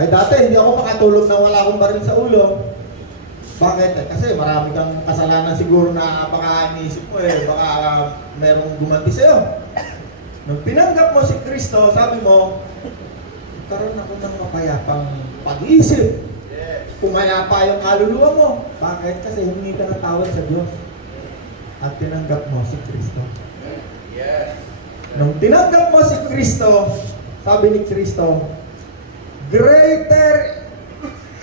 Ay dati hindi ako makatulog na wala akong baril sa ulo. Bakit? Kasi marami kang kasalanan siguro na baka iniisip mo baka merong gumanti sa'yo. Nung tinanggap mo si Kristo, sabi mo, karoon ako ng mapayapang pag-iisip. Pumayapa yung kaluluwa mo. Bakit? Kasi humingi ka ng tawad sa Diyos. At tinanggap mo si Kristo. Nung tinanggap mo si Kristo, sabi ni Kristo, greater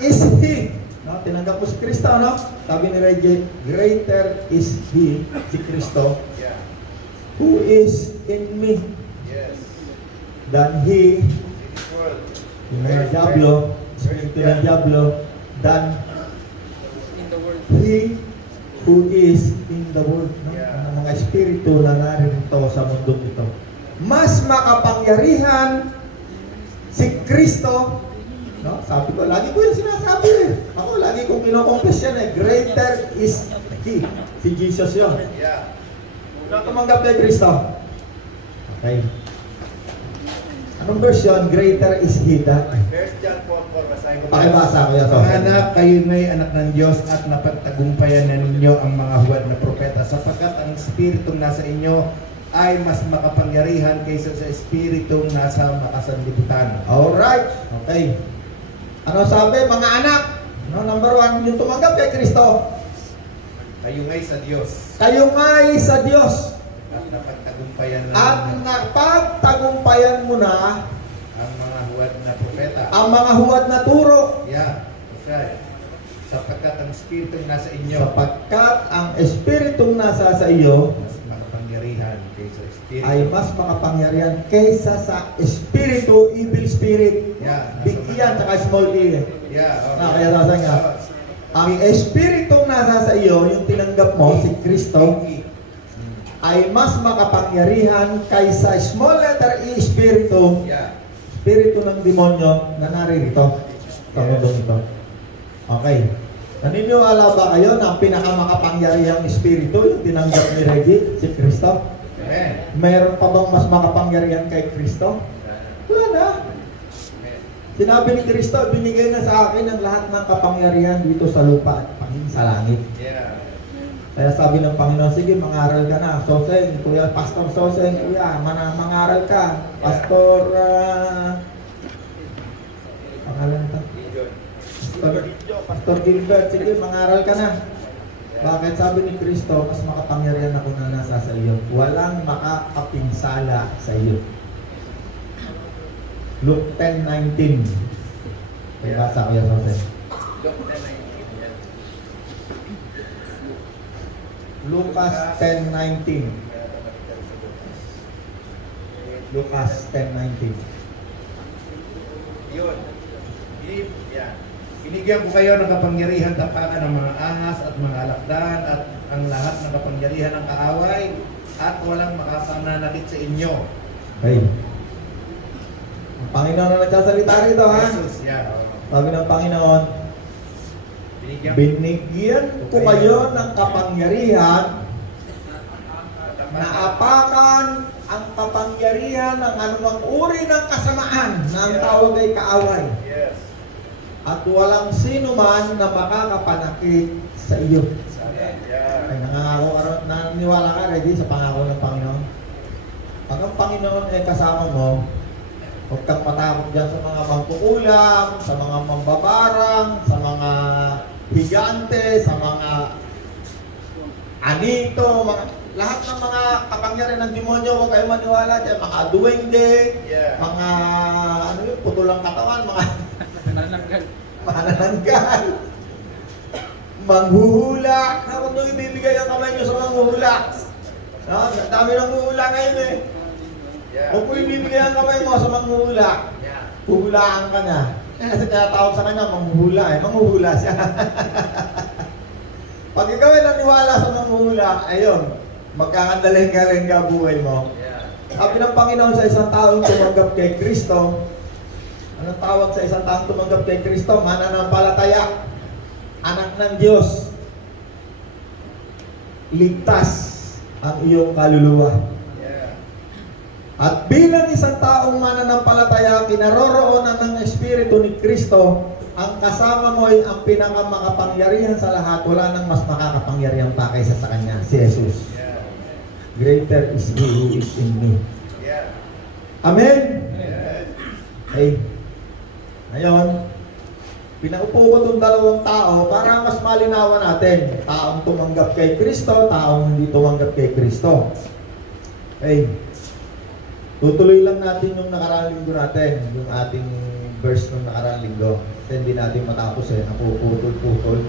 is He. No? Tinanggap mo si Kristo, no? Sabi ni Reggie, greater is He, si Kristo, who is in me, than He, yung Diablo, Espiritu ng Diablo, than He who is in the world. No? Ang mga espiritu na narito sa mundong ito. Mas makapangyarihan si Kristo, no? Sabi ko, lagi ko yung sinasabi Ako, lagi kong kinokompes yan greater is He. Si Jesus yun. Una tumanggap kay Kristo. Okay. Anong verse yun? Greater is He that. First John 4:4, basahin ko. Pakibasa ko yan. Mga anak, kayo may anak ng Diyos at napagtagumpayan na ninyo ang mga huwad na propeta, sapagkat ang Espiritong nasa inyo ay mas makapangyarihan kaysa sa Espiritong nasa makasanlibutan. Alright. Okay. Ano sabi, mga anak? No, number 1, yung tumanggap kay Kristo. Kayo ngay sa Diyos. Kayo ngay sa Diyos. At napagtagumpayan na At ninyo napagtagumpayan mo na ang mga huwad na propeta. ang mga huwad na turo. Yeah, that's right. Sapagkat ang Espiritong nasa inyo Sapagkat ang Espiritong nasa sa iyo mas makapangyarihan kaysa Espiritu. ay mas makapangyarihan kaysa sa Espiritu, evil spirit. Yeah, Big E yan, tsaka small E. Yeah, Kaya nasa nga. Ang Espiritong nasa sa iyo, yung tinanggap mo, si Kristo, ay mas makapangyarihan kaysa small letter E, Espiritu, Espiritu ng demonyo na naririto sa mundong ito. Okay. Naniniwala ba kayo na ang pinakamakapangyarihang Espiritu, yung tinanggap ni Reggie, si Kristo? Amen. Mayroon pa bang mas makapangyarihan kay Kristo? Wala na. Sinabi ni Kristo, binigay na sa akin ang lahat ng kapangyarihan dito sa lupa at panging sa langit. Yeah. Kaya sabi ng Panginoon, sige, mangaral ka na. Soseng, Kuya, Pastor Soseng, Kuya, mangaral ka. Pastor, pangalan ka? Pastor Gilbert, sige, mangaral ka na. Bakit? Sabi ni Kristo, mas makapangyarihan ako na nasa sa iyo. Walang makakapinsala sa iyo. Luke 10:19. Basa ko yan, Jose. Lucas 10:19. Lucas 10:19. Yun. Binigyan ko kayo ng kapangyarihan tapakan ng mga ahas at mga alakdan at ang lahat ng kapangyarihan ng kaaway at walang makapananakit sa inyo. Okay. Ang Panginoon na nagsasalita rito, ha? Jesus, yeah. Sabi ng Panginoon, binigyan ko kayo ng kapangyarihan na apakan ang kapangyarihan ng anumang uri ng kasamaan na ang tawag ay kaaway. Yes. At walang sino man na makakapanakit sa iyo. Ay nangangako ka, naniniwala ka, ready sa pangako ng Panginoon? Pag ang Panginoon ay kasama mo, huwag kang matakot dyan sa mga mangkukulam, sa mga mambabarang, sa mga higante, sa mga anito, lahat ng mga kapangyarihan ng demonyo, huwag kayong maniwala dyan, mga duwende, mga ano yun, putulang katawan, mga manananggal, manghuhula. Huwag nyo ibibigay ang kamay nyo sa manghuhula. Dami ng huhula ngayon Huwag mo ibibigay ang kamay mo sa manghuhula. Huhulaan ka na. Kasi tinatawag sa kanya, manghuhula manghuhula siya. Pag ikaw ay naniwala sa manghuhula, ayun, magkakandaling-galing ka buhay mo. Sabi ng Panginoon sa isang taong tumanggap kay Kristo, anong tawag sa isang taong tumanggap kay Kristo? Mananampalataya, anak ng Diyos. Ligtas ang iyong kaluluwa. At bilang isang taong mananampalataya, kinaroroonan ng Espiritu ni Kristo, ang kasama mo ay ang pinakamakapangyarihan sa lahat. Wala nang mas makakapangyarihan pa kaysa sa Kanya, si Jesus. Greater is He who is in me. Amen? Okay. Ngayon, pinaupo ko itong dalawang tao para mas malinawan natin. Taong tumanggap kay Kristo, taong hindi tumanggap kay Kristo. Okay. Tutuloy lang natin yung nakaraang linggo natin, yung ating verse ng nakaraang linggo. Kasi hindi natin matapos napuputol-putol.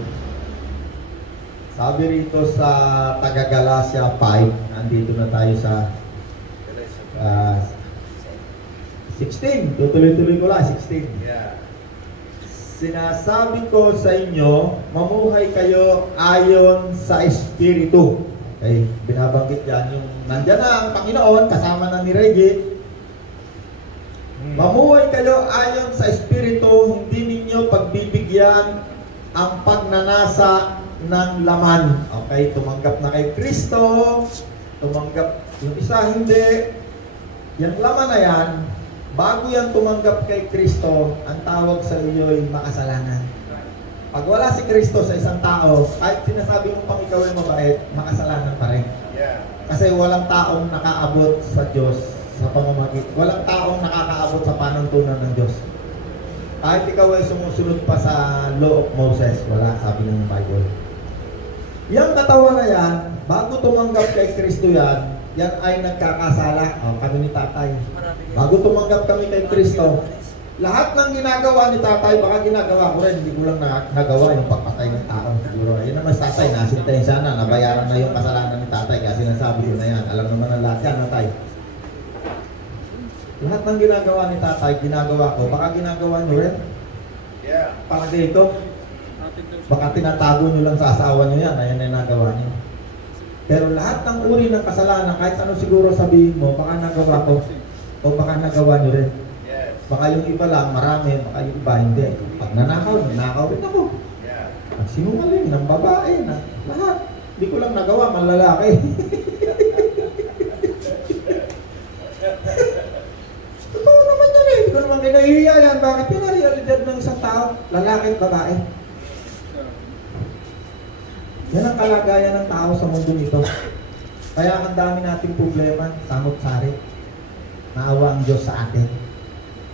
Sabi rito sa taga-Galatia 5, nandito na tayo sa 16. Tutuloy-tuloy ko lang, 16. Sinasabi ko sa inyo, mamuhay kayo ayon sa Espiritu. Okay, binabanggit yan yung nandyan na ang Panginoon, kasama na ni Reggie. Mamuhay kayo ayon sa Espiritu, hindi ninyo pagbibigyan ang pagnanasa ng laman. Okay, tumanggap na kay Kristo, tumanggap yung isa, hindi. Yung laman na yan, bago yan tumanggap kay Kristo, ang tawag sa iyo ay makasalanan. Pag wala si Kristo sa isang tao, kahit sinasabi mo pang ikaw ay mabait, makasalanan pa rin. Kasi walang taong nakaabot sa Diyos sa pamamagitan. Walang taong nakakaabot sa panuntunan ng Diyos. Kahit ikaw ay sumusunod pa sa law of Moses, wala, sabi ng Bible. Yang katawan na yan, bago tumanggap kay Kristo yan ay nagkakasala. Kami ni tatay. Bago tumanggap kami kay Kristo, lahat ng ginagawa ni tatay, baka ginagawa ko rin, hindi ko lang nagawa yung pagpatay ng tao. Siguro, yun naman si tatay, nasintensya na, nabayaran na yung kasalanan ni tatay, kasi sinasabi ko na yan. Alam naman ang lahat yan, tatay. Lahat ng ginagawa ni tatay, ginagawa ko, baka ginagawa nyo rin. Palagay ko, baka tinatago nyo lang sa asawa nyo yan, ayan na yung nagawa nyo. Pero lahat ng uri ng kasalanan, kahit ano siguro sabihin mo, baka nagawa ko, o baka nagawa nyo rin. Baka yung iba lang, marami, baka yung iba hindi. Pag nanakaw rin ako. Pag sinungaling ng babae, na lahat. Hindi ko lang nagawa, malalaki. Totoo naman yan eh. Hindi ko naman kinahihiya yan. Bakit pinariyalidad ng isang tao? Lalaki at babae. Yan ang kalagayan ng tao sa mundo nito. Kaya ang dami nating problema, samot-sari. Naawa ang Diyos sa atin.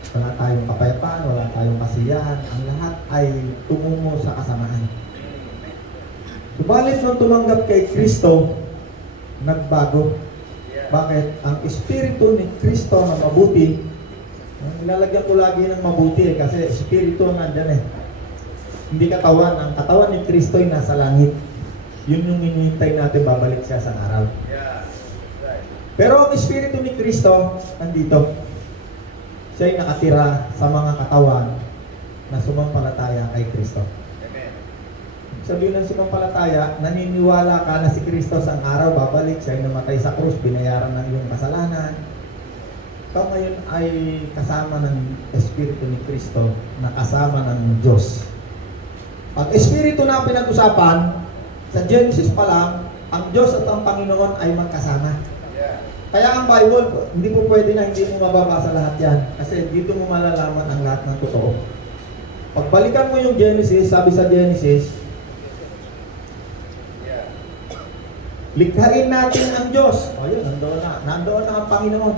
Wala tayong kapayapaan, wala tayong kasiyahan. Ang lahat ay tumungo sa kasamaan. Subalit nung tumanggap kay Kristo, nagbago. Bakit? Ang Espiritu ni Kristo na mabuti, nilalagyan ko lagi ng mabuti kasi Espiritu nandyan eh. Hindi katawan. Ang katawan ni Kristo ay nasa langit. Yun yung hinihintay natin, babalik siya sa araw. Pero ang Espiritu ni Kristo, nandito. Siya ay nakatira sa mga katawan na sumampalataya kay Kristo. Amen. Sabihin ng sumampalataya, naniniwala ka na si Kristo sa araw babalik, siya ay namatay sa krus, binayaran ng iyong kasalanan. Ikaw ngayon ay kasama ng Espiritu ni Kristo, na kasama ng Diyos. Pag Espiritu na pinag-usapan, sa Genesis pa lang, ang Diyos at ang Panginoon ay magkasama. Kaya ang Bible, hindi po pwede na hindi mo mababasa lahat yan. Kasi dito mo malalaman ang lahat ng totoo. Pagbalikan mo yung Genesis, sabi sa Genesis, likhain natin ang Diyos. O yun, nandoon na ang Panginoon.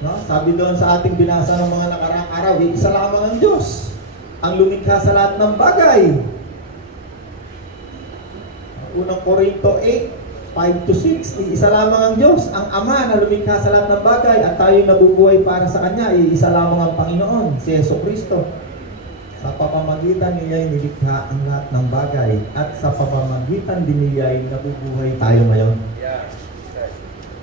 No? Sabi doon sa ating binasa ng mga nakaraang araw, isa lamang ang Diyos. Ang lumikha sa lahat ng bagay. Unang Korinto 8, 5-6, isa lamang ang Diyos, ang Ama na lumikha sa lahat ng bagay at tayo nabubuhay para sa Kanya, isa lamang ang Panginoon, si Jesucristo. Sa papamagitan niya ay nilikha ang lahat ng bagay at sa papamagitan din niya ay nabubuhay tayo ngayon.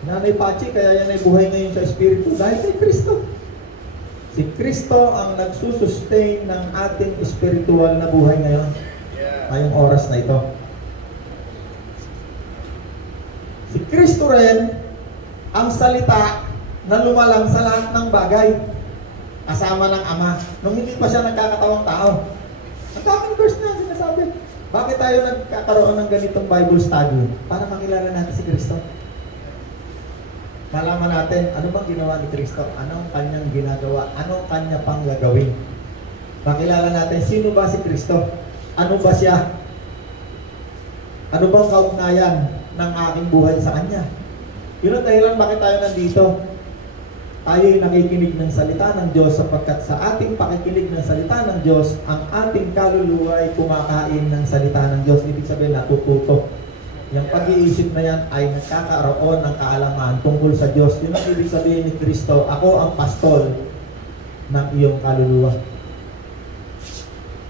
Nanay Pachi, kaya yan ay buhay ngayon sa Espiritu dahil kay Kristo. Si Kristo ang nagsusustain ng ating espiritual na buhay ngayon, ngayong oras na ito. Si Kristo rin ang salita na lumalang sa lahat ng bagay kasama ng Ama nung hindi pa siya nagkakatawang tao. Ang daming verse na sinasabi. Bakit tayo nagkakaroon ng ganitong Bible study? Para makilala natin si Kristo. malaman natin ano bang ginawa ni Kristo, anong kanyang ginagawa, anong kanya pang gagawin. Makilala natin sino ba si Kristo, ano ba siya, ano bang kaugnayan ng aking buhay sa kanya. Yun ang dahilan bakit tayo nandito. Tayo'y nakikinig ng salita ng Diyos sapagkat sa ating pakikinig ng salita ng Diyos, ang ating kaluluwa ay kumakain ng salita ng Diyos. Ibig sabihin, natututo. Yung pag-iisip na yan ay nagkakaroon ng kaalaman tungkol sa Diyos. Yun ang ibig sabihin ni Kristo, ako ang pastol ng iyong kaluluwa.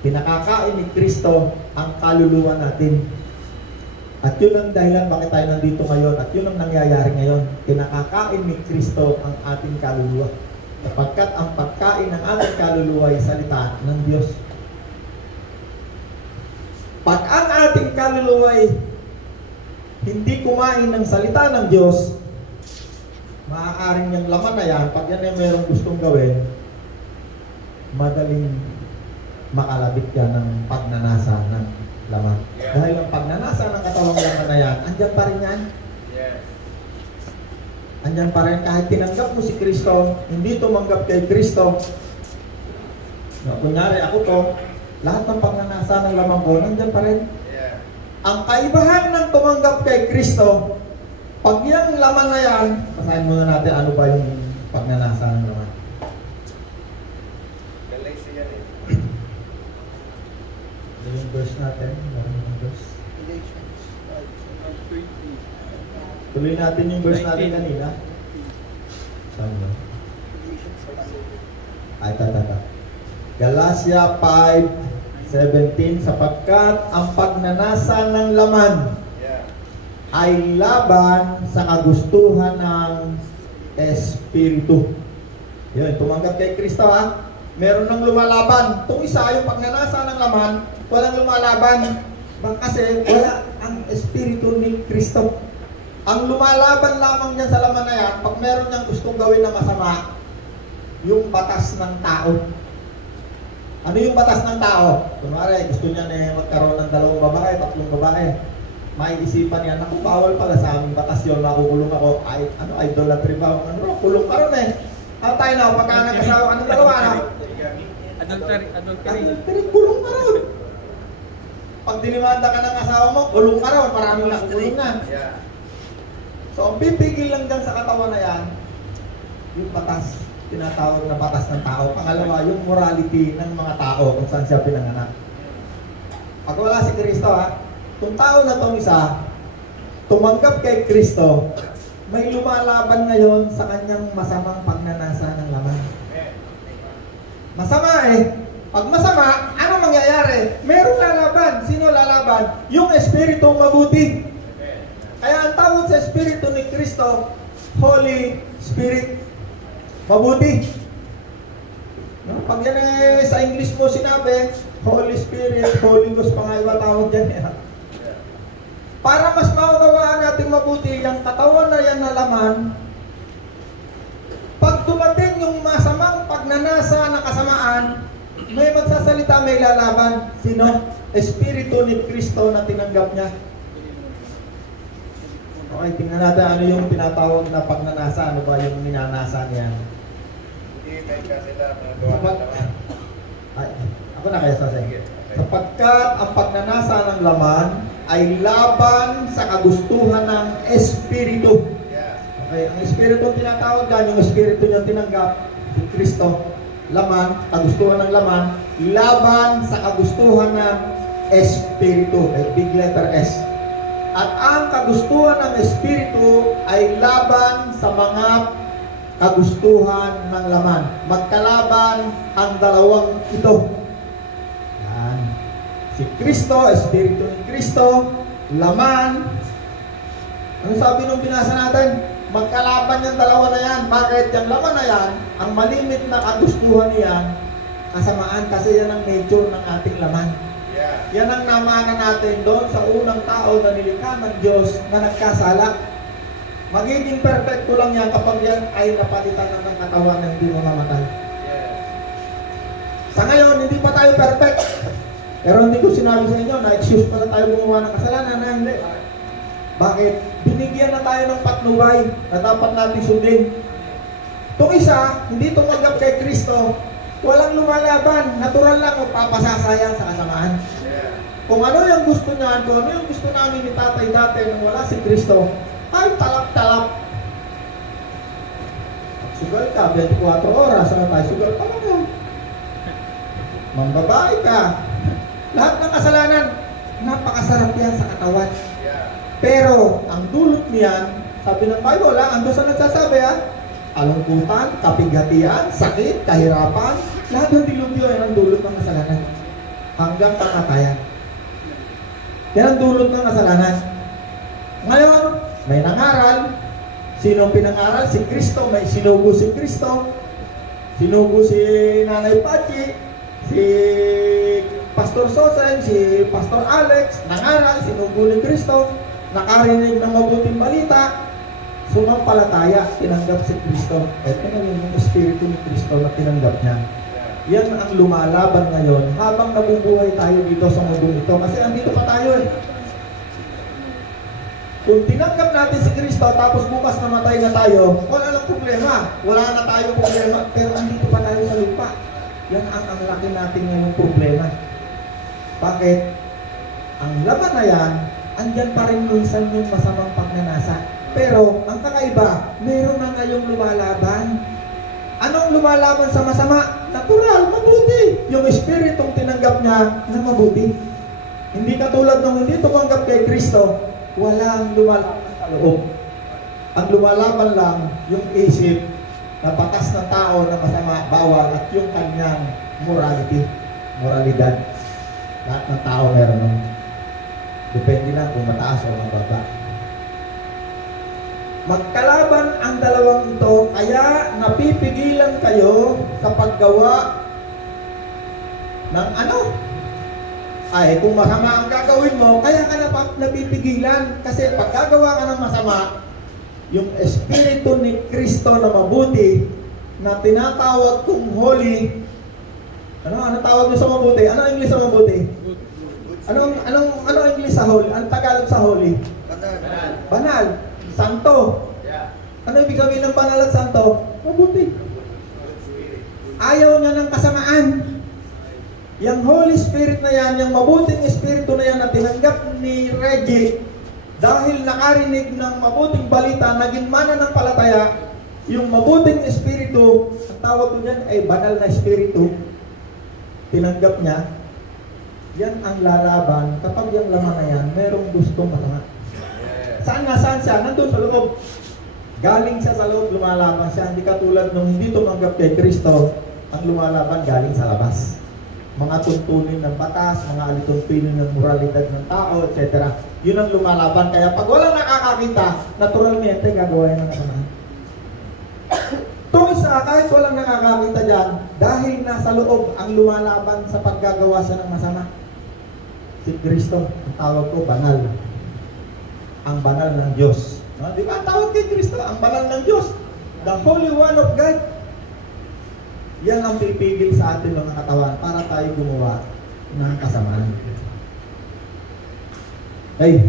Pinakakain ni Kristo ang kaluluwa natin. At yun ang dahilan bakit tayo nandito ngayon at yun ang nangyayari ngayon. Pinakakain ni Kristo ang ating kaluluwa. Sapagkat ang pagkain ng ating kaluluwa ay salita ng Diyos. Pag ang ating kaluluwa ay hindi kumain ng salita ng Diyos, maaaring yung laman na yan, pag yan ay mayroong gustong gawin, madaling makalabit yan ng pagnanasa ng laman. Yeah. Dahil ang pagnanasa ng katawang laman na yan, andyan pa rin yan. Yes. Andyan pa rin. Kahit tinanggap mo si Kristo, hindi tumanggap kay Kristo. No, kunyari ako to, lahat ng pagnanasa ng laman ko, nandyan pa rin. Yeah. Ang kaibahan ng tumanggap kay Kristo, pag yung laman na yan, basahin muna natin ano ba yung pagnanasa ng laman. Yung verse natin, yung verse. Tuloy natin yung verse natin kanina. Saan ba? Ay, tata. Galatia 5:17, sapagkat ang pagnanasa ng laman ay laban sa kagustuhan ng Espiritu. Yun, tumanggap kay Kristo ha. Meron ng lumalaban. Itong isa, yung pagnanasa ng laman, walang lumalaban. Kasi wala ang Espiritu ni Kristo. Ang lumalaban lamang niya sa laman na yan, pag meron niyang gustong gawin na masama, yung batas ng tao. Ano yung batas ng tao? Kunwari, gusto niya na magkaroon ng 2 babae, 3 babae. May isipan niya, naku, bawal pala sa aming batas yun, makukulong ako. Ay, ano, idolatry ba? Ano, kulong ka ron eh. Ano tayo na, pagka nag-asawa, anong dalawa na? Adultery, kulong ka ron. Pag dinimanda ka ng asawa mo, kulong ka ron, maraming nakukulong na. So, ang pipigil lang dyan sa katawan na yan, yung batas, tinatawag na batas ng tao. Pangalawa, yung morality ng mga tao kung saan siya pinanganak. Pag wala si Kristo ha, kung tao na tong isa, tumanggap kay Kristo, may lumalaban ngayon sa kanyang masamang pagnanasa ng laman. Masama eh. Pag masama, ano mangyayari? Merong lalaban. Sino lalaban? Yung Espiritong mabuti. Kaya ang tawag sa Espiritu ni Kristo, Holy Spirit. Mabuti. No? Pag yan eh, sa English mo sinabi, Holy Spirit, Holy Ghost, pa nga iba tawag dyan eh. Para mas maunawaan natin mabuti, yung katawan na yan na laman, pag dumating yung masamang pagnanasa ng kasamaan, may magsasalita, may lalaban. Sino? Espiritu ni Kristo na tinanggap niya. Okay, tingnan natin ano yung tinatawag na pagnanasa. Ano ba yung minanasa niya? Hindi may kanila magawa naman. Ako na kaya sasayin. Sapagkat ang pagnanasa ng laman ay laban sa kagustuhan ng Espiritu. Okay, ang Espiritu tinatawag dyan, yung Espiritu niyang tinanggap, si Kristo, laman, kagustuhan ng laman, laban sa kagustuhan ng Espiritu. Okay, big letter S. At ang kagustuhan ng Espiritu ay laban sa mga kagustuhan ng laman. Magkalaban ang dalawang ito. Yan. Si Kristo, Espiritu ni Kristo, laman. Ano sabi nung binasa natin? Magkalaban yung dalawa na yan. Bakit? Yung laman na yan, ang malimit na kagustuhan niyan, kasamaan kasi yan ang nature ng ating laman. Yan ang namana natin doon sa unang tao na nilikha ng Diyos na nagkasala. Magiging perfecto lang yan kapag yan ay napalitan na ng katawan ng hindi mamamatay. Sa ngayon, hindi pa tayo perfect. Pero hindi ko sinabi sa inyo na excuse pala tayo gumawa ng kasalanan na hindi. Bakit? binigyan na tayo ng patnubay na dapat natin sundin. Itong isa, hindi tumanggap kay Kristo, walang lumalaban, natural lang magpapasasaya sa kasamaan. Kung ano yung gusto niya, kung ano yung gusto namin ni tatay dati nung wala si Kristo, ay talap-talap. Sugal ka, 24 oras, ano tayo? Sugal pa lang yun. Mambabae ka. Lahat ng kasalanan, napakasarap yan sa katawan. Pero, ang dulot niyan, sabi ng Bible, ando sa nagsasabi, kalungkutan, kapighatian, sakit, kahirapan, lahat ng dilubyo yan ang dulot ng kasalanan. Hanggang kamatayan. Yan ang dulot ng kasalanan. Ngayon, may nangaral. Sino ang pinangaral? Si Kristo. May sinugo si Kristo. Sinugo si Nanay Pachi, si Pastor Sosen, si Pastor Alex. Nangaral, sinugo ni Kristo. Nakarinig ng mabuting balita. Sumampalataya, tinanggap si Kristo. Ito na yung Espiritu ni Kristo na tinanggap niya. Yan ang lumalaban ngayon habang nabubuhay tayo dito sa mundo ito. Kasi andito pa tayo eh. Kung tinanggap natin si Kristo tapos bukas namatay na tayo, wala lang problema. Wala na tayong problema. Pero andito pa tayo sa lupa. Yan ang laki natin ngayong problema. Bakit? Ang laban na yan, andyan pa rin minsan yung masamang pagnanasa. Pero, ang kakaiba, meron na ngayong lumalaban. Anong lumalaban sa masama? Natural, mabuti. Yung espiritong tinanggap niya na mabuti. Hindi katulad nung hindi tumanggap kay Kristo, walang lumalaban sa loob. Ang lumalaban lang, yung isip na batas ng tao na masama, bawal, at yung kanyang moralidad. Lahat ng tao meron nun. Depende na kung mataas o mababa. Magkalaban ang dalawang ito, kaya napipigilan kayo sa paggawa ng ano? Ay, kung masama ang gagawin mo, kaya ka napipigilan. Kasi pag gagawa ka ng masama, yung Espiritu ni Kristo na mabuti, na tinatawag kong holy, ano tawag nyo sa mabuti? Ano ang English sa mabuti? Anong English sa holy? Ang Tagalog sa holy? Banal. Banal. Santo. Ano ibig sabihin ng banal at santo? Mabuti. Ayaw niya ng kasamaan. Yung Holy Spirit na yan, yung mabuting Espiritu na yan na tinanggap ni Reggie, dahil nakarinig ng mabuting balita, naging mananampalataya, yung mabuting Espiritu, ang tawag ko dyan ay banal na Espiritu, tinanggap niya, yan ang lalaban. Kapag yung laman na yan, merong gustong masama. Saan siya? Nandun sa loob. Galing siya sa loob, lumalaban siya. Hindi katulad nung hindi tumanggap kay Kristo, ang lumalaban galing sa labas. Mga tuntunin ng batas, mga alituntunin ng moralidad ng tao, etc. Yun ang lumalaban. Kaya pag walang nakakakita, naturalmente gagawa ng kasamahan. Itong isa, kahit walang nakakakita dyan, dahil nasa loob ang lumalaban sa paggagawa siya ng masama. Si Kristo, ang tawag ko, banal. Ang banal ng Diyos. No? Di ba ang tawag kay Kristo? Ang banal ng Diyos. The Holy One of God. Yan ang pipigil sa atin mga katawan para tayo gumawa ng kasamaan. Ay!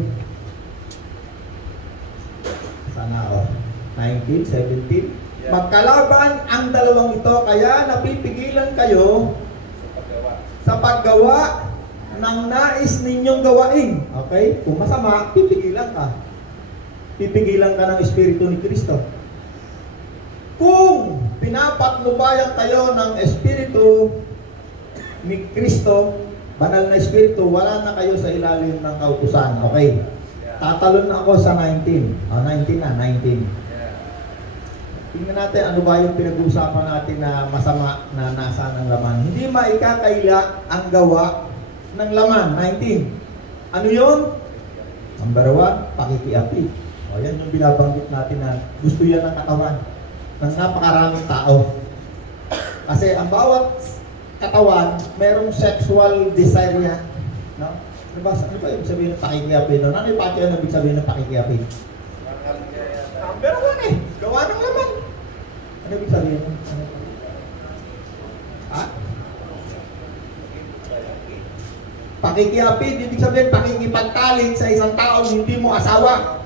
Sana ako. 19, 17. Magkalaban ang dalawang ito, kaya napipigilan kayo sa paggawa ng nais ninyong gawain. Okay? Kung masama, pipigilan ka. Pipigilan ka ng Espiritu ni Kristo. Kung pinapatnubayan kayo ng Espiritu ni Kristo, banal na Espiritu, wala na kayo sa ilalim ng kautusan. Okay? Tatalon ako sa 19. 19 na, 19. Tingnan natin ano ba yung pinag-uusapan natin na masama na nasa ng laman. Hindi maikakaila ang gawa ng laman. 19. Ano yun? Number 1, pakikiapi. O yan yung binabanggit natin na gusto yan ng katawan ng napakaraming tao. Kasi ang bawat katawan, merong sexual desire yan. No? Ano ba yung sabihin ng pakikiapi? No? Ano yung pati ang ibig sabihin ng pakikiapi? Number 1 eh. Gawa ng laman. Ano ibig sabihin? Ha? Pakikiapid, ibig sabihin pakikipagtalik sa isang taong hindi mo asawa.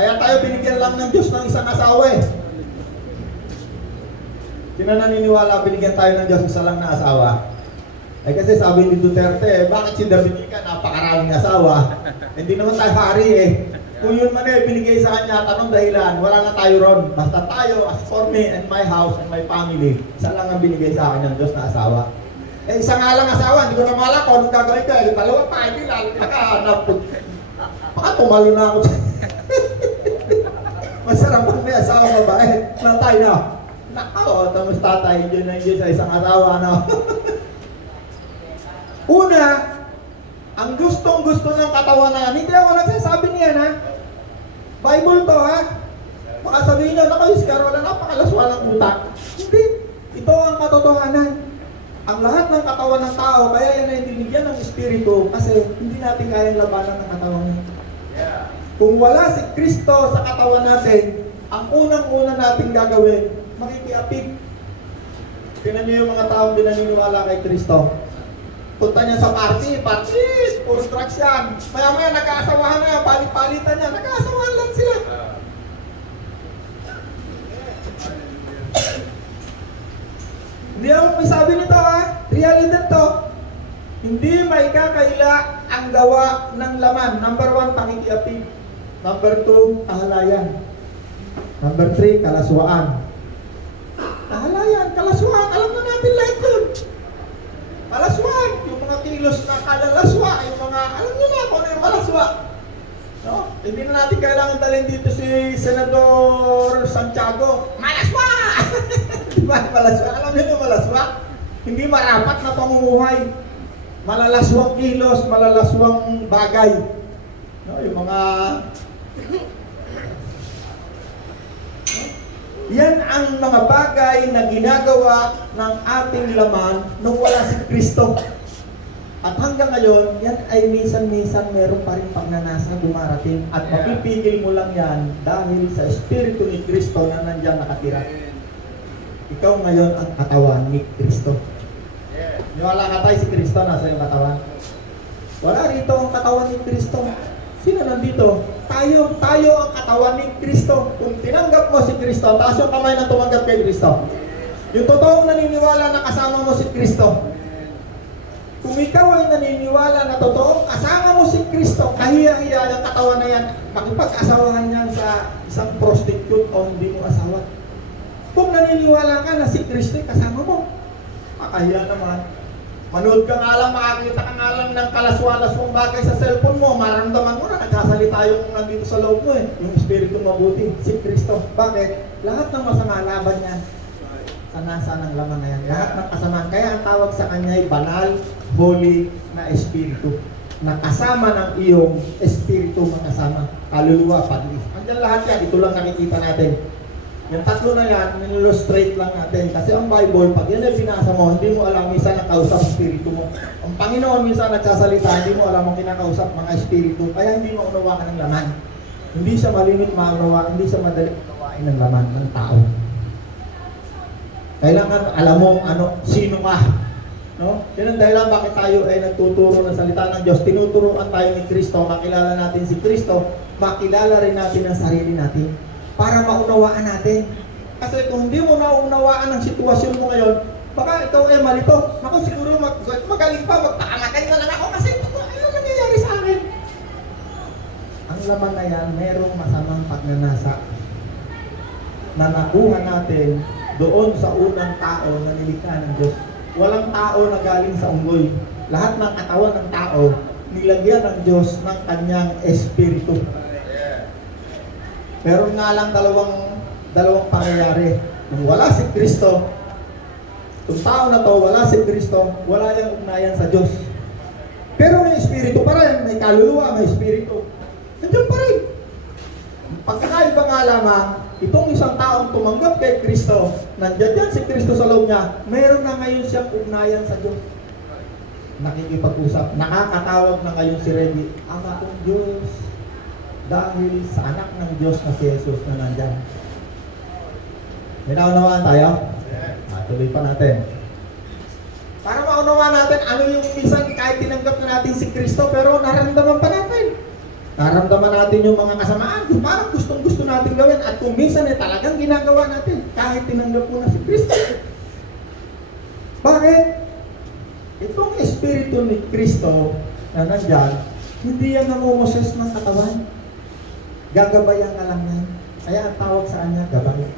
Kaya tayo binigyan lang ng Diyos ng isang asawa eh. Sino naniniwala binigyan tayo ng Diyos isa lang na asawa? Eh kasi sabi ni Duterte, bakit si Dominica napakaraming asawa? Hindi naman tayo hari eh. Kung yun man eh, binigay sa kanya, tanong dahilan, wala na tayo ron. Basta tayo, as for me and my house and my family, isa lang ang binigay sa akin ng Diyos na asawa. Eh isa nga lang asawa, hindi ko na malak kung anong gagawin ko. Eh, dalawa pa, hindi lang, nakahanap. Baka tumalo na ako. Masarap pag may asawa babae. Natay na. Nako, tapos tatay, yun na yun sa isang asawa, no? Una, ang gustong-gusto ng katawan na yan, hindi ako nagsasabi niyan, ha? Bible to, ha? Baka sabihin nyo, naku, Iskarola, napakalaswa ng utak. Hindi. Ito ang katotohanan. Ang lahat ng katawan ng tao, kaya yan ay binigyan ng Espiritu kasi hindi natin kayang labanan ng katawan niya. Yeah. Kung wala si Kristo sa katawan natin, ang unang-una natin gagawin, makikiapig. Tingnan niyo yung mga taong di naniniwala kay Kristo. Punta niya sa party, puro drugs yan. Maya-maya nagkaasawahan na yan, palit-palitan niya, nagkaasawahan lang sila. Hindi ako may sabi nito, ha? Realidad to. Hindi maikakaila ang gawa ng laman. Number 1, pakikiapig. Number 2, kahalayan. Number 3, kalaswaan. Kahalayan, kalaswaan, alam na natin lahat yun. Kalaswaan, yung mga kilos na kalalaswa, yung mga, alam nyo na kung ano yung kalaswa. No? Hindi na natin kailangan dalhin dito si Senador Santiago. Malaswa! Diba, malaswa? Alam nyo yung malaswa? Hindi marapat na pamumuhay. Malalaswang kilos, malalaswang bagay. No? Yung mga... Yan ang mga bagay na ginagawa ng ating laman nung wala si Kristo. At hanggang ngayon, yan ay minsan-minsan meron pa rin pagnanasa dumarating. At mapipigil mo lang yan dahil sa Espiritu ni Kristo na nandiyan nakatira. Ikaw ngayon ang katawan ni Kristo. Niwala ka tayo si Kristo, nasa yung katawan. Wala rito ang katawan ni Kristo. Sino nandito? Tayo ang katawan ni Kristo. Kung tinanggap mo si Kristo, taas yung kamay na tumanggap kay Kristo. Yung totoong naniniwala na kasama mo si Kristo. Kung ikaw ay naniniwala na totoong kasama mo si Kristo, kahiya-hiya yung katawan na yan, makipag-asawahan yan sa isang prostitute o hindi mo asawa. Kung naniniwala ka na si Kristo ay kasama mo, makahiya naman. Manood ka nga lang, makakita ka nga lang ng kalaswa-laswang bagay sa cellphone mo, maramdaman mo na nagkasalita yung nandito sa loob mo eh, yung Espiritu mabuti, si Kristo. Bakit? Lahat ng masama laban niya sa nasa ng laman na yan. Lahat ng kasamaan. Kaya ang tawag sa kanya ay banal, holy na Espiritu. Na kasama ng iyong Espiritu makasama. Kaluluwa, pagli. Andiyan lahat yan. Ito lang nakikita natin. Yung tatlo na yan, nillustrate lang natin. Kasi ang Bible, pag yan ay binasa mo, hindi mo alam minsan nakausap ang Espiritu mo. Ang Panginoon minsan nagsasalita, hindi mo alam ang kinakausap mga Espiritu. Kaya hindi mo unawakan ng laman. Hindi siya malimit maunawa, hindi siya madaling unawain ng laman ng tao. Kailangan alam mo sino ka. No? Yan ang dahilan bakit tayo ay nagtuturo ng salita ng Diyos. Tinuturuan tayo ni Kristo, makilala natin si Kristo, makilala rin natin ang sarili natin para maunawaan natin. Kasi kung hindi mo naunawaan ang sitwasyon mo ngayon, baka ikaw ay malito. Ako siguro magaling pa, magpakamatay na lang ako kasi ano nangyayari sa akin? Ang laman na yan, merong masamang pagnanasa na nakuha natin doon sa unang tao na nilikha ng Diyos. Walang tao na galing sa unggoy. Lahat ng katawan ng tao, nilagyan ng Diyos ng kanyang Espiritu. Meron nga lang dalawang pangyayari. Kung wala si Kristo, kung tao na to, wala si Kristo, wala yung ugnayan sa Diyos. Pero may Espiritu pa rin, may kaluluwa, may Espiritu. Nandiyan pa rin. Pagkakaiba nga lamang, itong isang taong tumanggap kay Kristo, nandiyan si Kristo sa loob niya, mayroon na ngayon siyang ugnayan sa Diyos. Nakikipag-usap, nakakatawag na ngayon si Reggie, Ama kong Diyos, dahil sa anak ng Diyos na si Jesus na nandyan. May naunawaan tayo? Tuloy pa natin. Para maunawaan natin ano yung minsan kahit tinanggap na natin si Kristo pero nararamdaman pa natin. Naramdaman natin yung mga kasamaan, parang gustong-gusto natin gawin. At kung minsan talagang ginagawa natin, kahit tinanggap mo na si Kristo. Bakit? Itong Espiritu ni Kristo na nandyan, hindi yan namumoses ng katawan. Gagabayan ka lang yan. Kaya ang tawag sa kanya, gabay.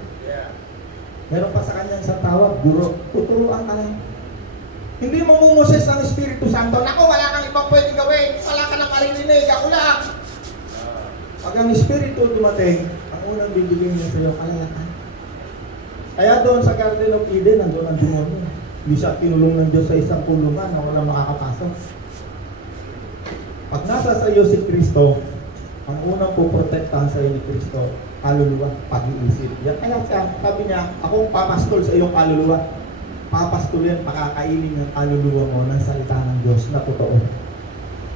Meron pa sa kanya sa tawag, guro. Tuturuan ka lang. Hindi mamumoses ang Espiritu Santo. Naku, wala kang ibang pwede gawin. Wala ka nang maririnig. Ako lang. Pag ang Espiritu dumating, ang unang bibigyan niya sa iyo, kalayaan. Kaya doon sa Garden of Eden, nandun ang demonyo. Hindi siya tinulong ng Diyos sa isang kulungan na walang makakapasok. Pag nasa sa iyo si Kristo, ang unang puprotektahan sa iyo ni Kristo, kaluluwa, pag-iisip. Yan. Kaya siya, sabi niya, akong papastol sa iyong kaluluwa. Papastol yan, pakakainin ng kaluluwa mo ng salita ng Diyos na totoo.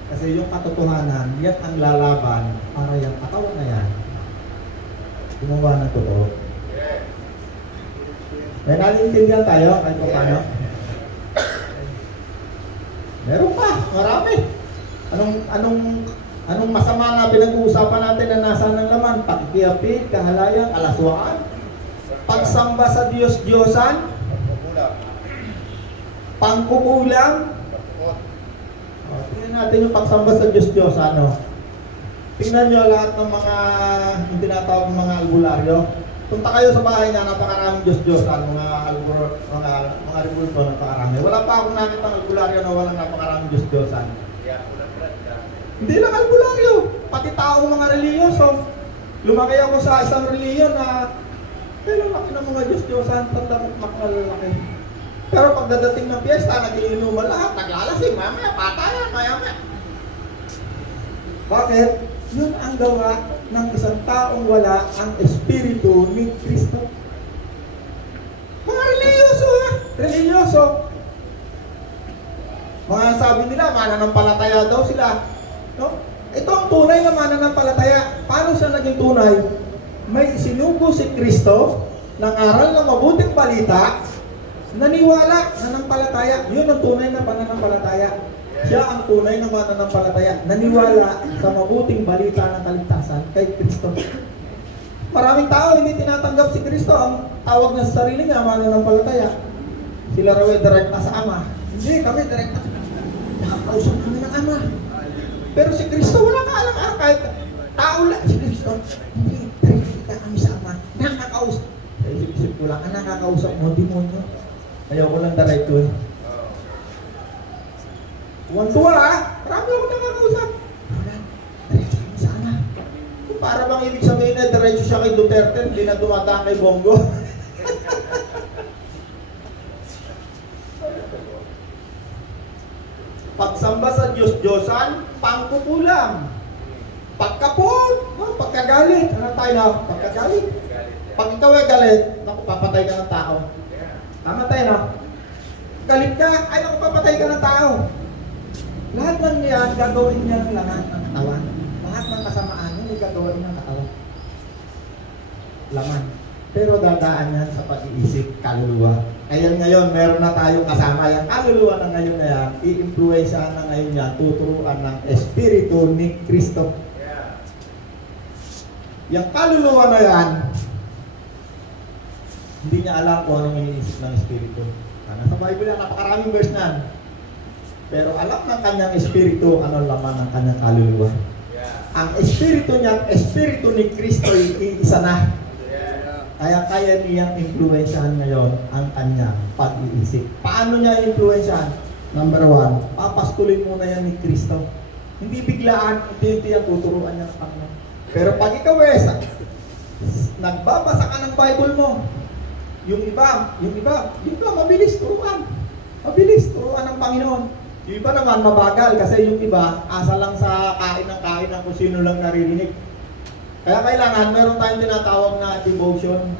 Kasi yung katotohanan, yan ang lalaban para yung katawan na yan gumawa ng totoo. May nalintindihan tayo kahit pa paano? Meron pa, marami. Anong masama na pinag-uusapan natin na nasa ng laman? Pagkiyapid, kahalayan, kalaswaan, pagsamba sa Diyos-Diyosan, pangkukulang. Tingnan natin yung pagsamba sa Diyos-Diyosan. Tingnan nyo lahat ng mga yung tinatawag mga albularyo. Punta kayo sa bahay na napakaraming Diyos-Diyosan, mga rebulto na napakarami. Wala pa akong nakita ng albularyo na walang napakaraming Diyos-Diyosan. Hindi lang albularyo, pati taong mga reliyoso. Lumaki ako sa isang reliyon na kailang laki ng mga Diyos-Diyosan, tanda makalaki. Pero pagdadating ng piyesta, nag-iinuman lahat, naglalasing, mamaya, patayan, maya-maya. Bakit? Yun ang gawa ng isang taong wala ang Espiritu ni Kristo. Mga reliyoso ha? Reliyoso. Mga sabi nila, mananampalataya daw sila. No? Ito ang tunay na mananampalataya. Paano siya naging tunay? May isinugo si Kristo, nangaral ng mabuting balita, naniwala, nanampalataya. Yun ang tunay na pananampalataya. Siya ang tunay na mananampalataya. Naniwala sa mabuting balita ng kaligtasan kay Kristo. Maraming tao hindi tinatanggap si Kristo. Ang tawag niya sa sarili niya, mananampalataya. Sila raw ay direkta sa Ama. Hindi, kami direkta. Nakakausap kami ng Ama. Pero si Kristo wala kaalang-alang. Kahit tao lang si Kristo. Hindi, direkta kami sa Ama. Nakakausap. Sa isip-isip ko lang, ang nakakausap mo, demonyo. Ayaw ko lang direkto eh. Tuwan-tuwa marami akong nakakausap. Diretso kami sa Ama. Para bang ibig sabihin na diretso siya kay Duterte, hindi na dumadaan kay Bongo. Pagsamba sa Diyos-Diyosan, pangkukulam. Pagkapot, pagkagalit. Ano tayo na? Pagkagalit. Pag ikaw ay galit, naku, papatay ka ng tao. Tama tayo na? Galit ka, ay naku, papatay ka ng tao. Lahat ng yan, gagawin niya ng laman ng katawan. Lahat ng kasamaan niya, gagawin ng katawan. Laman. Pero dadaan yan sa pag-iisip, kaluluwa. Kaya ngayon, meron na tayong kasama. Yung kaluluwa na ngayon na yan, i-influensyahan na ngayon yan, tuturuan ng Espiritu ni Kristo. Yung kaluluwa na yan, hindi niya alam kung anong iniisip ng Espiritu. Nasa Bible yan, napakaraming verse na. Pero alam ng kanyang Espiritu ano laman ng kanyang kaluluwa. Ang Espiritu niya, Espiritu ni Kristo ay isa na. Kaya niyang influensyahan ngayon ang kanyang pag-iisip. Paano niya influensyahan? Number 1, papastulin muna yan ni Kristo. Hindi biglaan, hindi yan tuturuan niya ng Panginoon. Pero pag ikaw nagbabasa ka ng Bible mo, yung iba, mabilis turuan. Mabilis turuan ng Panginoon. Yung iba naman mabagal kasi yung iba asa lang sa kain ng kung sino lang naririnig. Kaya kailangan meron tayong tinatawag na devotion.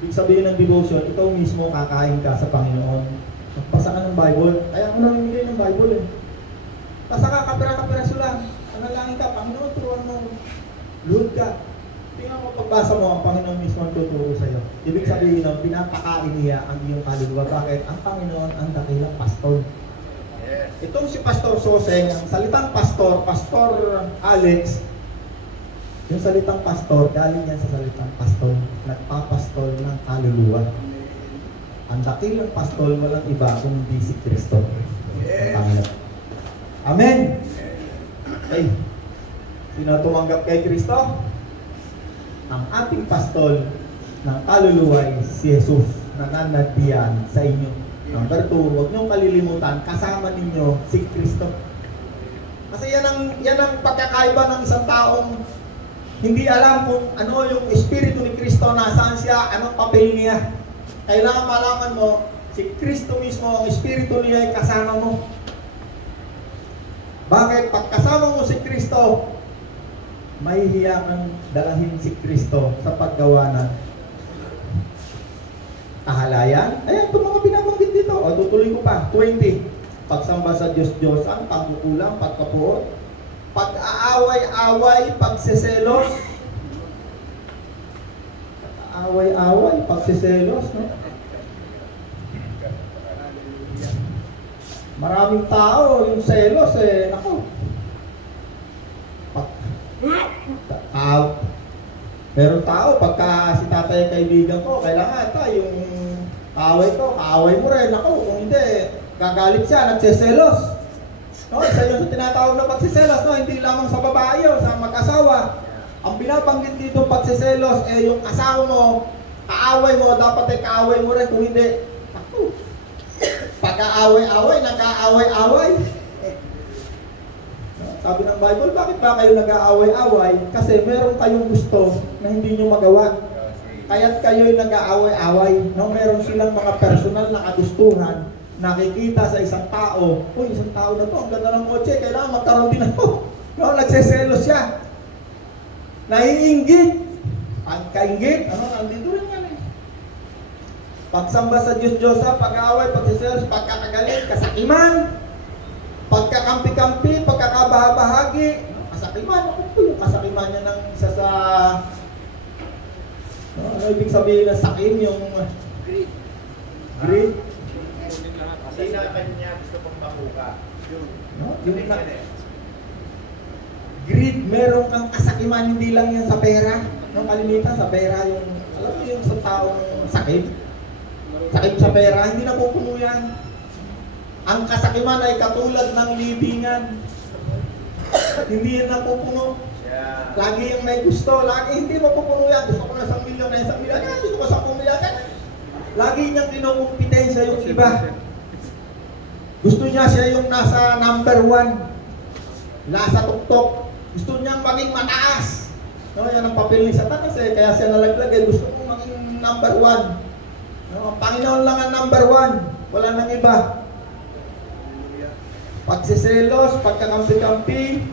Ibig sabihin ng devotion, ikaw mismo kakain ka sa Panginoon. Magbasa ka ng Bible. Kaya ako namimigay ng Bible eh. Basta ka, kapira-kapiraso lang. Panalangin ka, Panginoon, turuan mo. Lord ka. Tingnan mo, pagbasa mo, ang Panginoon mismo ang tuturo sa iyo. Ibig sabihin ng pinapakain niya ang iyong kaluluwa. Bakit? Ang Panginoon ang dakilang pastol. Itong si Pastor Soseng, ang salitang pastor, Pastor Alex, yung salitang pastor, galing yan sa salitang pastor, nagpapastol ng kaluluwa. Ang dakilang pastol, walang iba kung hindi si Kristo. Amen. Okay. Sino tumanggap kay Kristo? Ang ating pastol ng kaluluwa ay si Jesus na nanadiyan sa inyo. Number 2, huwag niyong kalilimutan, kasama ninyo si Kristo. Kasi yan ang pagkakaiba ng isang taong hindi alam kung ano yung Espiritu ni Kristo, nasaan siya, anong papel niya. Kailangan malaman mo, si Kristo mismo, ang Espiritu niya ay kasama mo. Bakit? Pag kasama mo si Kristo, mahihiya kang dalahin si Kristo sa paggawa ng kahalayan. Ayan, ito mga binabanggit dito. O, tutuloy ko pa. 20. Pagsamba sa Diyos-Diyosan, pagkukulang, pagkapuot, pag-aaway-away, pagseselos. Away-away, pagseselos, no? Maraming tao, yung selos, nako. Pero tao, pagka si tatay kaibigan ko, kailangan yung kaaway ko, kaaway mo rin. Ako, kung hindi, gagalit siya, nagseselos. No, isa yun sa tinatawag na pagsiselos, no? Hindi lamang sa babae o sa mag-asawa. Ang binabanggit dito pagsiselos, yung asawa mo, kaaway mo, dapat ay kaaway mo rin. Kung hindi, ako, pagka-away-away, nag-aaway-away. Sabi ng Bible, bakit ba kayo nag-aaway-away? Kasi meron kayong gusto na hindi nyo magawa. Kaya't kayo'y nag-aaway-away. No? Meron silang mga personal na kagustuhan. Nakikita sa isang tao, uy, isang tao na to, ang ganda ng kotse, kailangan magkaroon din ako. No? Nagseselos siya. Naiinggit. Pagkainggit, nandito rin yan eh. Pagsamba sa Diyos-Diyosa, pag-aaway, pagseselos, pagkakagalit, kasakiman, pagkakampi-kampi, pagkakabahabahagi, kasakiman. Ako po yung kasakiman niya ng isa sa ano ibig sabihin ng sakim, yung greed. Kasi na kanya gusto pang makuha. Greed, meron kang kasakiman, hindi lang yan sa pera. No, kalimitan sa pera yung, alam mo yung sa taong sakim sa pera, hindi napupuno yan. Ang kasakiman ay katulad ng libingan. Hindi yan napupuno. Lagi yung may gusto, lagi hindi mapupuno yan. Gusto ko na 1 milyon, gusto ko 10 milyon. Lagi niyang kinukumpitensya yung iba. Gusto niya siya yung nasa number 1. Nasa tuktok. Gusto niyang maging mataas. No, yan ang papel ni Satan kasi kaya siya nalaglag. Gusto mo maging number 1. No, ang Panginoon lang ang number 1. Wala nang iba. Pagsiselos, pagkakampi-kampi,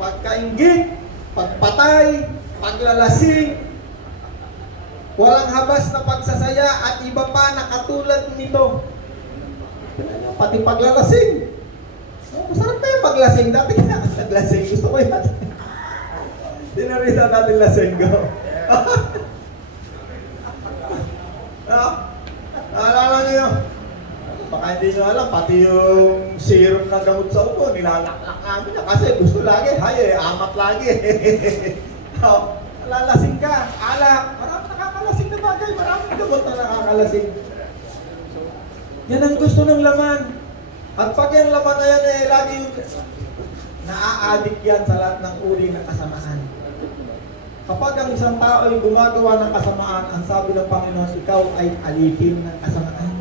pagkainggit, pagpatay, paglalasing, walang habas na pagsasaya at iba pa na katulad nito. Pati paglalasing. Masarap tayo paglasing. Dati ka naglasing. Gusto ko yan. Tinarita natin lasing go. Naalala niyo? Baka hindi nyo alam, pati yung serum ng gamot sa upo, nilalaklak namin na kasi gusto lagi, amat lagi. Lalasing ka, alak, maraming nakakalasing na bagay, maraming gamot na nakakalasing. Yan ang gusto ng laman. At pag yung laman na yan, lagi yung naa-addict yan sa lahat ng uri ng kasamaan. Kapag ang isang tao ay gumagawa ng kasamaan, ang sabi ng Panginoon, ikaw ay alipin ng kasamaan.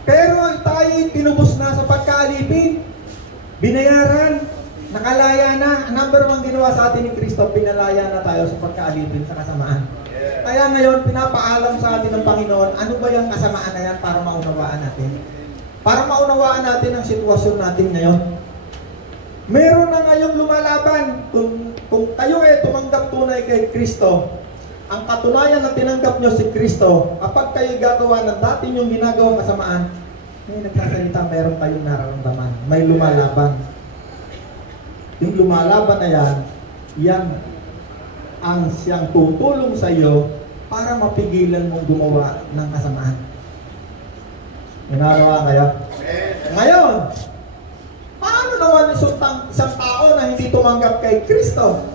Pero tayo tinubos na sa pagkaalipin. Binayaran, nakalaya na. Number 1 ginawa sa atin ni Kristo, pinalaya na tayo sa pagkaalipin sa kasamaan. Kaya ngayon, pinapaalam sa atin ng Panginoon, ano ba yung kasamaan na yan para maunawaan natin? Para maunawaan natin ang sitwasyon natin ngayon. Meron na ngayong lumalaban. Kung kayo ay tumanggap tunay kay Kristo, ang katunayan na tinanggap nyo si Kristo, kapag kayo gagawa ng dati nyong ginagawang kasamaan, may nagsasalita, meron kayong nararamdaman. May lumalaban. Yung lumalaban na yan ang siyang tutulong sa iyo para mapigilan mong gumawa ng kasamaan. Ginagawa kayo? Ngayon, paano naman isang tao na hindi tumanggap kay Kristo?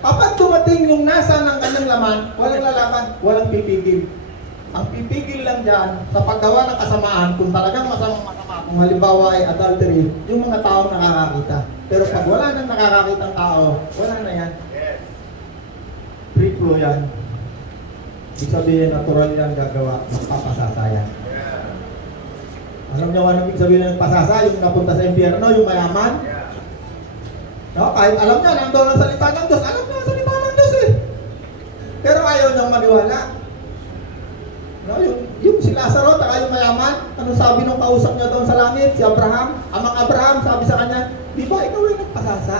Kapag dumating yung nasa ng kanyang laman, walang lalaban, walang pipigil. Ang pipigil lang dyan sa paggawa ng kasamaan, kung talagang masama, kung halimbawa ay adultery, yung mga tao nakakakita. Pero pag wala nang nakakakitang tao, wala na yan. Free flow yan. Ibig sabihin, natural yan gagawa, magpapasasa yan. Alam niyo ano ibig sabihin ng pasasa? Yung napunta sa impyerno, yung mayaman? No, kahit alam niya, nandoon ang salita ng Diyos. Alam niya ang salita ng Diyos eh. Pero ayaw niyang maniwala. No, yung si Lazaro, taka yung mayaman, ano sabi nung kausap niya doon sa langit? Si Abraham, amang Abraham, sabi sa kanya, di ba ikaw ay nagpasasa?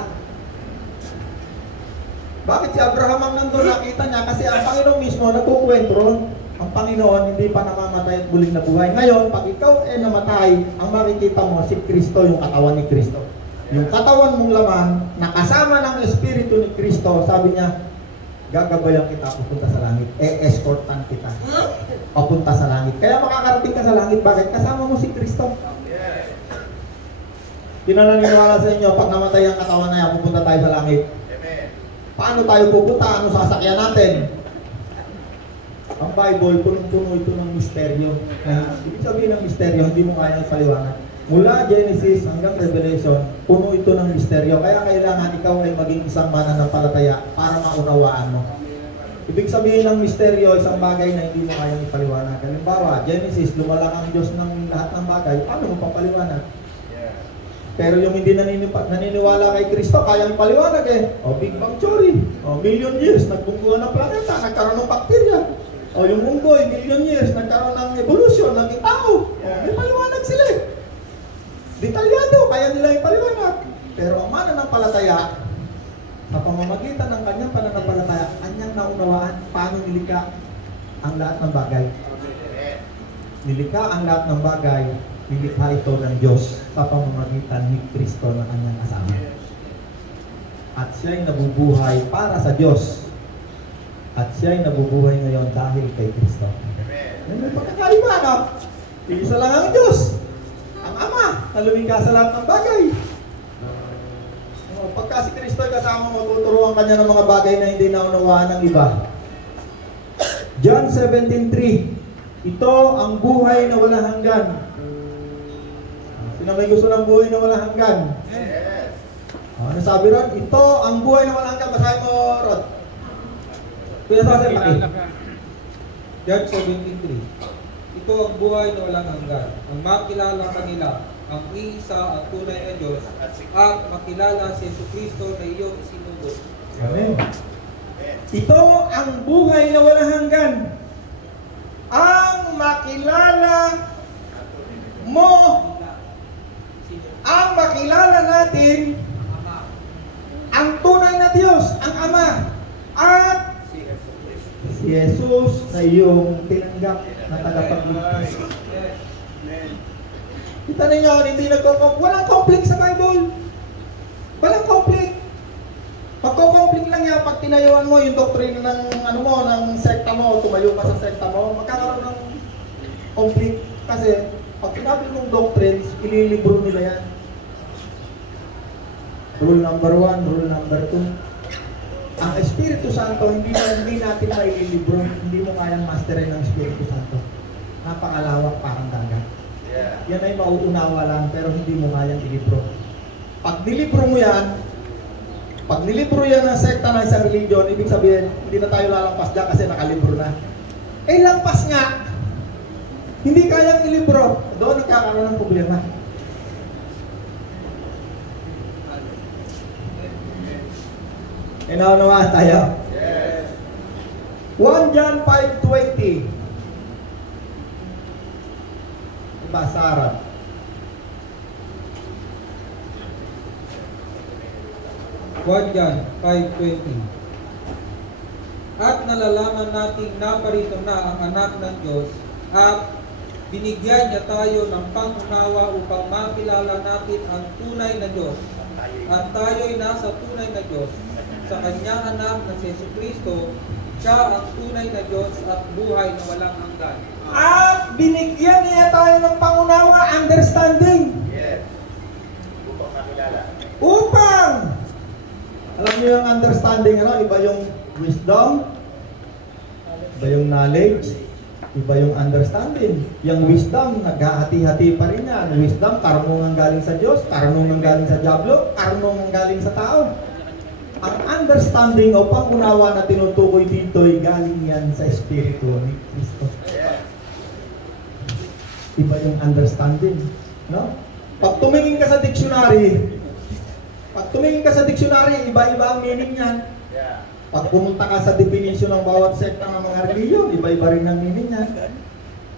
Bakit si Abraham ang nandun nakita niya? Kasi ang Panginoon mismo nagkukwento ron. Ang Panginoon hindi pa namamatay at muling nabuhay. Ngayon, pag ikaw ay namatay, ang makikita mo si Kristo, yung katawan ni Kristo. Yung katawan mong laman, nakasama ng Espiritu ni Kristo, sabi niya, gagabayan kita papunta sa langit. E-escortan kita papunta sa langit. Kaya makakarating ka sa langit. Bakit? Kasama mo si Kristo. Tinaniniwala sa inyo, pag namatay ang katawan na yan, pupunta tayo sa langit. Paano tayo pupunta? Ano sasakyan natin? Ang Bible, punong-puno ito ng misteryo. Ibig sabihin ng misteryo, hindi mo kayang paliwanag. Mula Genesis hanggang Revelation, puno ito ng misteryo. Kaya kailangan ikaw ay maging isang mananampalataya para maunawaan mo. Ibig sabihin ng misteryo, isang bagay na hindi mo kayang ipaliwanag. Halimbawa, Genesis, lumalang ang Diyos ng lahat ng bagay. Paano mo papaliwanag? Pero yung hindi naniniwala kay Kristo, kayang paliwanag eh. O Big Bang Theory. O million years, nagbungguan ng planeta, nagkaroon ng bakterya. O yung unggoy, million years, nagkaroon ng evolution, naging tao. O may paliwanag sila eh. Detalyado, kaya nila ipaliwanag. Pero ang mananampalataya, sa pamamagitan ng kanyang pananampalataya, kanyang naunawaan paano nilikha ang lahat ng bagay. Nilikha ang lahat ng bagay, nilikha ito ng Diyos sa pamamagitan ni Kristo na kanyang kasama. At siya'y nabubuhay para sa Diyos. At siya'y nabubuhay ngayon dahil kay Kristo. May pagkakaiba, no? Isa lang ang Diyos. Ang Ama, na lumikha sa lahat ng bagay. Pagka si Kristo ay kasama mo, tuturuan kanya ng mga bagay na hindi naunawaan ng iba. John 17:3. Ito ang buhay na walang hanggan. Sino may gusto ng buhay na walang hanggan? Yes. Ano sabi ron? Ito ang buhay na walang hanggan. Basahin mo, Rod. Kuya Sase, paki. John 17:3. Ito ang buhay na walang hanggan. Ang makilala kanila, ang iisa at tunay na Diyos, at makilala si Jesucristo na iyong isinugo. Amen. Ito ang buhay na walang hanggan. Ang makilala mo, ang makilala natin, ang tunay na Diyos, ang Ama, at si Jesus na iyong tinanggap na tagapagligtas. Kita ninyo, hindi walang conflict sa Bible. Walang conflict. Magko-conflict lang yan pag tinayuan mo yung doktrina ng ng sekta mo, tumayo ka sa sekta mo, magkakaroon ng conflict. Kasi pag sinabi mong doctrines, ililibro nila yan. Rule number 1, rule number 2. Ang Espiritu Santo, hindi natin maililibro. Hindi mo kayang masterin ng Espiritu Santo. Napakalawak, parang dagat. Yan ay mauunawa lang, pero hindi mo kayang ilibro. Pag nilibro mo yan, pag nilibro yan ng sekta ng isang religion, ibig sabihin, hindi na tayo lalampas dyan kasi nakalibro na. Eh, lampas nga. Hindi kayang ilibro. Doon nagkakaroon ng problema. Inaunawaan tayo? Yes. 1 John 5:20. Basaran. John 5:20. At nalalaman nating naparito na ang anak ng Diyos at binigyan niya tayo ng pangunawa upang makilala natin ang tunay na Diyos. At tayo'y nasa tunay na Diyos. Sa kanyang anak na si Jesucristo, siya ang tunay na Diyos at buhay na walang hanggan. At At binigyan niya tayo ng pangunawa, understanding. Yes. Upang makilala. Upang! Alam niyo yung understanding, ano? Iba yung wisdom, iba yung knowledge, iba yung understanding. Yung wisdom, naghahati-hati pa rin yan. Wisdom, karunungan galing sa Diyos, karunungan galing sa diablo, karunungan galing sa tao. Ang understanding o pangunawa na tinutukoy dito ay galing yan sa Espiritu ni Kristo. Iba yung understanding, no? Pag tumingin ka sa dictionary, iba-iba ang meaning niyan. Pag pumunta ka sa definition ng bawat sekta ng mga reliyon, iba-iba rin ang meaning niyan.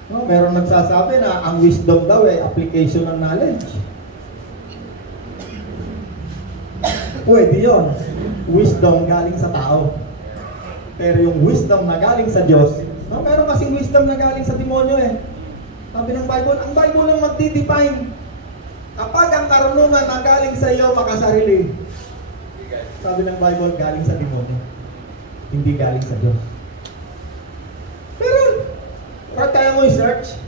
No? Meron nagsasabi na ang wisdom daw ay application ng knowledge. Pwede yun. Wisdom galing sa tao. Pero yung wisdom na galing sa Diyos, no? Meron kasing wisdom na galing sa demonyo eh. Sabi ng Bible, ang Bible lang magdi-define. Kapag ang karunungan na galing sa iyo, makasarili. Sabi ng Bible, galing sa demonyo. Hindi galing sa Diyos. Pero, kaya mo i-search,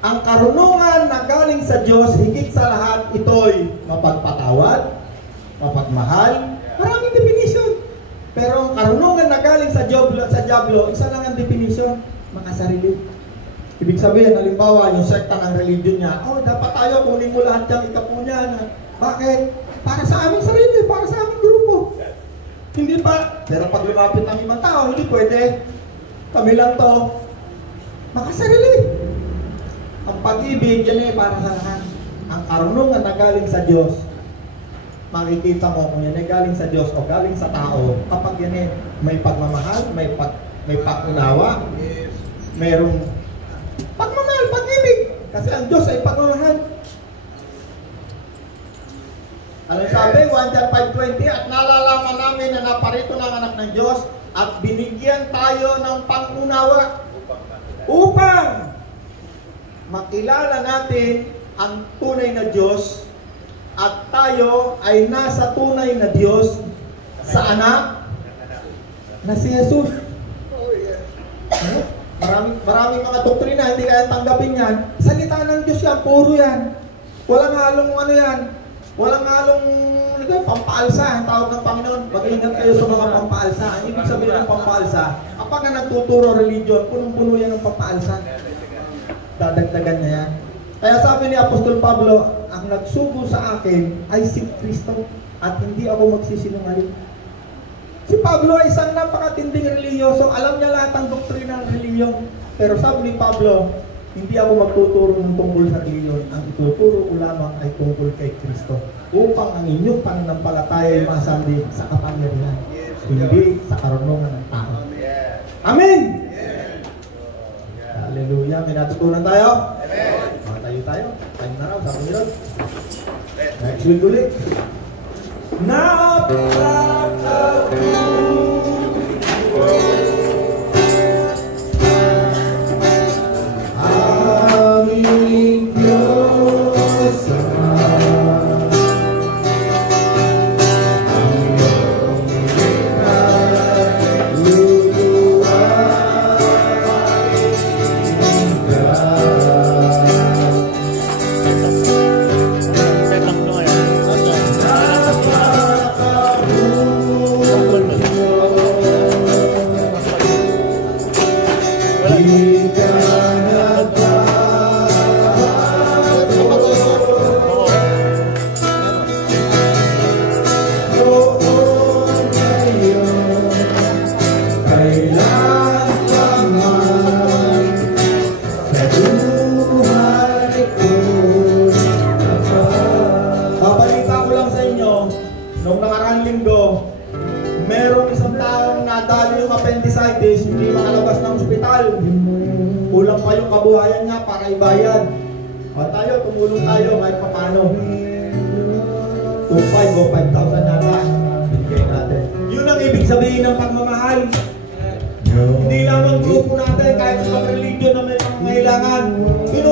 ang karunungan na galing sa Diyos, higit sa lahat, ito'y mapagpatawad, mapagmahal, maraming definition. Pero ang karunungan na galing sa diablo, isa lang ang definition, makasarili. Ibig sabihin, halimbawa, yung sekta ng religion niya, dapat tayo kunin mo lahat yung ikapo niya. Bakit? Para sa aming sarili, para sa aming grupo. Hindi pa, pero pag lumapit ang ibang tao, hindi pwede. Kami lang to. Makasarili. Ang pag-ibig, yan para sa lahat. Ang karunungan na galing sa Diyos, makikita mo kung yan ay galing sa Diyos o galing sa tao, kapag yan may pagmamahal, may pag-unawa, mayroong pagmamahal, pag-ibig. Kasi ang Diyos ay pagmamahal. Ano sabi? 1 John 5:20, at nalalaman namin na naparito ng anak ng Diyos at binigyan tayo ng pangunawa upang makilala natin ang tunay na Diyos at tayo ay nasa tunay na Diyos sa anak na si Jesus. Maraming mga doktrina, hindi kaya tanggapin yan. Salita ng Diyos yan, puro yan. Walang halong yan. Walang halong pampaalsa. Ang tawag ng Panginoon, mag-ingat kayo sa mga pampaalsa. Ang ibig sabihin ng pampaalsa, kapag nagtuturo religion, punong-puno yan ng pampaalsa. Dadagdagan niya yan. Kaya sabi ni Apostol Pablo, ang nagsugo sa akin ay si Kristo at hindi ako magsisinungaling. Si Pablo ay isang napakatinding religyoso. Alam niya lahat ng doktrina ng reliyon. Pero sabi ni Pablo, hindi ako magtuturo ng tungkol sa reliyon. Ang ituturo ko lamang ay tungkol kay Kristo. Upang ang inyong pananampalataya ay masandi sa kapangyarihan. Hindi sa karunungan ng tao. Amen! Hallelujah! May natutunan tayo? Tayo tayo. Tayo na raw. Sabi nyo. Next week ulit. Aming Diyos Ama, ang iyong hindi makalabas ng ospital. Kulang pa yung kabuhayan niya para ibayad. O tayo, tumulong tayo kahit papano. 2,500 o 5,000 yata. Bigay natin. Yun ang ibig sabihin ng pagmamahal. Hindi lang ang grupo natin, kahit sa religion na may pangangailangan. Yun